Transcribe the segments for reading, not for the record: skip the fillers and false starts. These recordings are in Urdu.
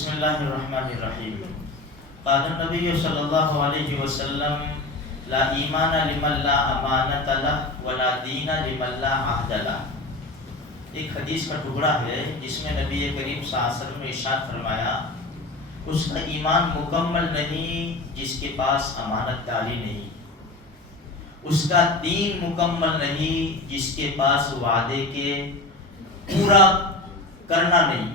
بسم اللہ الرحمن الرحیم. قال النبی صلی اللہ علیہ وسلم لا ایمان لمن لا امانت له ولا دین لمن لا عہد له. ایک حدیث کا ٹکڑا ہے جس میں نبی کریم صلی اللہ علیہ وسلم نے ارشاد فرمایا اس کا ایمان مکمل نہیں جس کے پاس امانت داری نہیں، اس کا دین مکمل نہیں جس کے پاس وعدے کے پورا کرنا نہیں.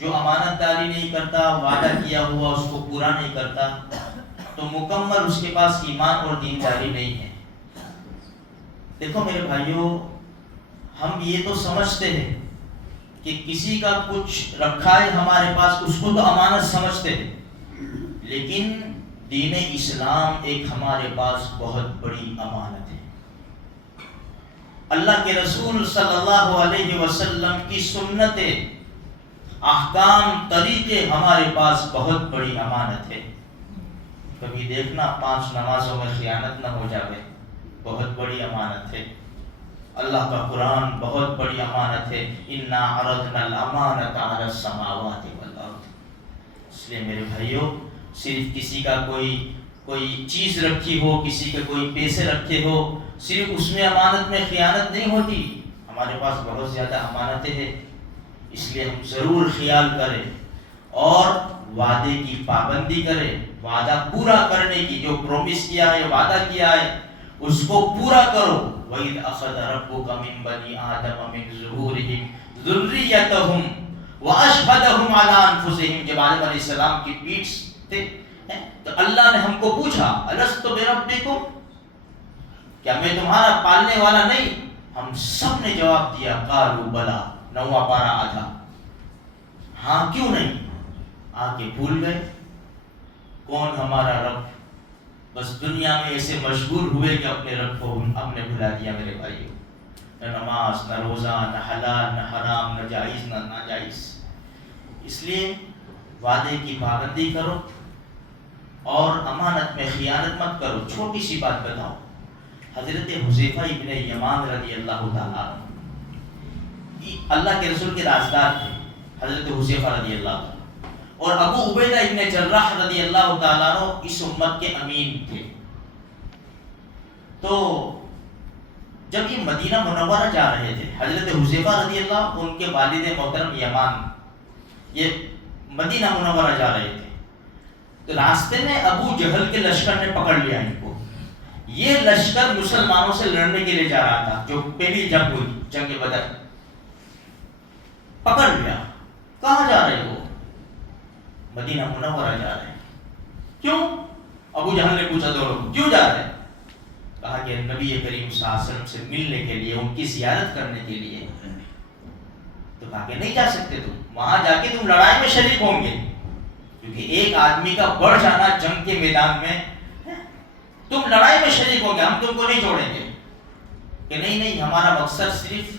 جو امانت داری نہیں کرتا، وعدہ کیا ہوا اس کو پورا نہیں کرتا، تو مکمل اس کے پاس ایمان اور دینداری نہیں ہے. دیکھو میرے بھائیوں، ہم یہ تو سمجھتے ہیں کہ کسی کا کچھ رکھا ہے ہمارے پاس، اس کو تو امانت سمجھتے ہیں، لیکن دین اسلام ایک ہمارے پاس بہت بڑی امانت ہے. اللہ کے رسول صلی اللہ علیہ وسلم کی سنتیں، احکام، طریقے ہمارے پاس بہت بڑی امانت ہے. کبھی دیکھنا 5 نمازوں میں خیانت نہ ہو جائے، بہت بڑی امانت ہے. اللہ کا قرآن بہت بڑی امانت ہے. انا عرضنا الامانۃ علی السماوات والارض. اس لیے میرے بھائیوں، صرف کسی کا کوئی چیز رکھی ہو، کسی کے کوئی پیسے رکھے ہو، صرف اس میں امانت میں خیانت نہیں ہوتی. ہمارے پاس بہت زیادہ امانتیں ہیں، اس لیے ہم ضرور خیال کریں اور وعدے کی پابندی کریں. وعدہ پورا کرنے کی، جو پرومس کیا ہے، وعدہ کیا ہے، اس کو پورا کرو. وَإِذْ أَخَذَ رَبُّكَ مِنْ بَنِي آدَمَ مِنْ ظُهُورِهِمْ ذُرِّيَّتَهُمْ وَأَشْهَدَهُمْ عَلَىٰ أَنفُسِهِمْ. جب آدم علیہ السلام کی پیٹھ تھے تو اللہ نے ہم کو پوچھا أَلَسْتُ بِرَبِّكُمْ، کیا میں تمہارا پالنے والا نہیں؟ ہم سب نے جواب دیا قالوا بلا. 9واں پارہ آدھا. ہاں کیوں نہیں؟ آ کے بھول گئے کون ہمارا رب. بس دنیا میں ایسے مشغول ہوئے کہ اپنے رب کو ہم نے بھلا دیا. میرے بھائیوں، نہ نماز، نہ روزہ، نہ حلال، نہ حرام، نہ جائز، نہ ناجائز. اس لیے وعدے کی پابندی کرو اور امانت میں خیانت مت کرو. چھوٹی سی بات بتاؤ، حضرت حذیفہ ابن یمان رضی اللہ تعالیٰ عنہ اللہ کے رسول کے رازدار تھے. حضرت حذیفہ رضی اللہ عنہ اور ابو عبیدہ ابن جراح رضی اللہ تعالیٰ عنہ اس امت کے امین تھے. تو جب یہ مدینہ منورہ جا رہے تھے، حضرت حذیفہ رضی اللہ، ان کے والد محترم یمان، یہ مدینہ منورہ جا رہے تھے، تو راستے میں ابو جہل کے لشکر نے پکڑ لیا ان کو. یہ لشکر مسلمانوں سے لڑنے کے لیے جا رہا تھا، جو پہلی جنگ ہوئی، جنگ بدر. پکڑ لیا. کہاں جا رہے ہو؟ مدینہ منورہ جا رہے ہیں. کیوں؟ ابو جہل نے پوچھا دونوں، کیوں جا رہے ہیں؟ کہا کہ نبی کریم صلی اللہ علیہ وسلم سے ملنے کے لیے، ان کی زیارت کرنے کے لیے. تو کہا کہ نہیں جا سکتے تم، وہاں جا کے تم لڑائی میں شریک ہوں گے، کیونکہ ایک آدمی کا بڑھ جانا جنگ کے میدان میں، تم لڑائی میں شریک ہوں گے، ہم تم کو نہیں چھوڑیں گے. کہ نہیں، ہمارا مقصد صرف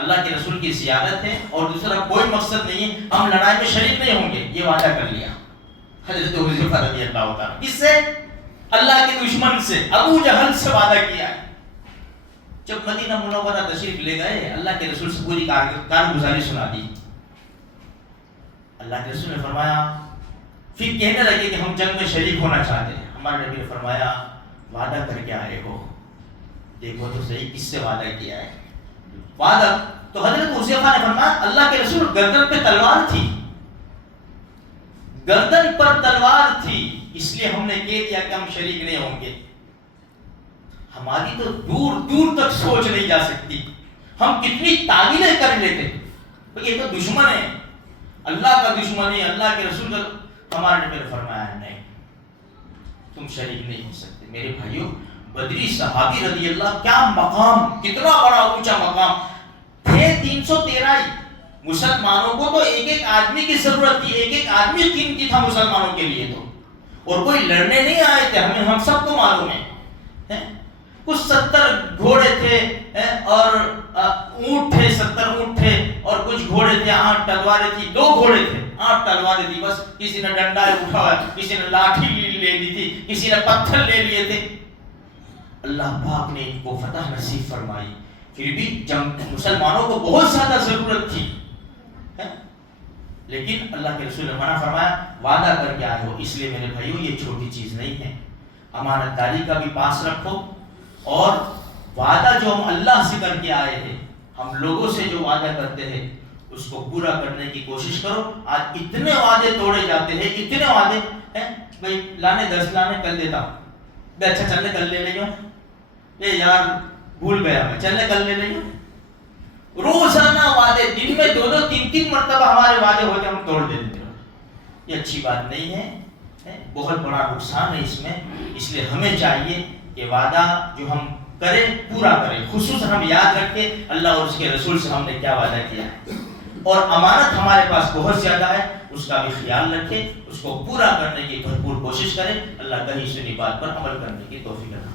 اللہ کے رسول کی زیارت ہے اور دوسرا کوئی مقصد نہیں ہے، ہم لڑائی میں شریک نہیں ہوں گے. یہ وعدہ کر لیا حضرت حذیفہ رضی اللہ تعالیٰ. کس سے؟ اللہ کے دشمن سے، ابو جہل سے وعدہ کیا ہے. جب مدینہ منورہ تشریف لے گئے، اللہ کے رسول سے پوری کارگزاری سنا دی. اللہ کے رسول نے فرمایا، پھر کہنے لگے کہ ہم جنگ میں شریک ہونا چاہتے ہیں. ہمارے نبی نے فرمایا وعدہ کر کے آئے ہو، دیکھو تو صحیح کس سے وعدہ کیا ہے. وعدہ تو حضرت حذیفہ نے فرمایا اللہ کے رسول گردن پہ تلوار تھی، گردن پر تلوار تھی، اس لیے ہم نے کہہ دیا کہ ہم شریک نہیں ہوں گے. ہماری تو دور دور تک سوچ نہیں جا سکتی، ہم کتنی تعویلیں کر لیتے. یہ تو دشمن ہے، اللہ کا دشمن ہے، اللہ کے رسول کا. ہمارے نبی نے فرمایا نہیں، تم شریک نہیں ہو سکتے. میرے بھائیوں، بدری صحابی رضی اللہ، کیا مقام، کتنا بڑا اونچا مقام تھے. 313 مسلمانوں کو تو ایک ایک آدمی کی ضرورت تھی، ایک ایک آدمی قیمتی تھا مسلمانوں کے لیے. تو اور کوئی لڑنے نہیں آئے تھے، ہم سب کو معلوم ہے. کچھ 70 گھوڑے تھے اور اونٹ تھے، 70 اونٹ تھے اور کچھ گھوڑے تھے، 8 تلواریں تھی. 2 گھوڑے تھے، 8 تلواریں تھی. بس کسی نے ڈنڈا اٹھا ہوا، کسی نے لاٹھی لے لی تھی، کسی نے پتھر لے لیے تھے. اللہ پاک نے ان کو فتح نصیب فرمائی. پھر بھی جنگ مسلمانوں کو بہت زیادہ ضرورت تھی. لیکن اللہ کے رسول نے منع فرمایا وعدہ کر کے آئے ہو، اس لیے میرے بھائیوں یہ چھوٹی چیز نہیں ہے، امانت داری کا بھی پاس رکھو، اور وعدہ جو ہم اللہ سے کر کے آئے ہیں، ہم لوگوں سے جو وعدہ کرتے ہیں اس کو پورا کرنے کی کوشش کرو۔ آج اتنے وعدے توڑے جاتے ہیں، اتنے وعدے ہیں، بھائی لانے 10 لانے کل دیتا ہوں، اچھا چلنے کل لے لیں، یہ یار بھول گیا میں، چلنے کل لے لیں۔ روزانہ وعدے، دن میں 2 3 مرتبہ ہمارے وعدے ہوتے ہم توڑ دیتے ہیں، یہ اچھی بات نہیں ہے، بہت بڑا نقصان ہے اس میں۔ اس لیے ہمیں چاہیے کہ وعدہ جو ہم کریں پورا کریں، خصوصاً ہم یاد رکھیں اللہ اور اس کے رسول سے ہم نے کیا وعدہ کیا ہے، اور امانت ہمارے پاس بہت زیادہ ہے، اس کا بھی خیال رکھیں، اس کو پورا کرنے کی بھرپور کوشش کریں۔ اللہ کہیں سنی بات پر عمل کرنے کی توفیق عطا فرمائے۔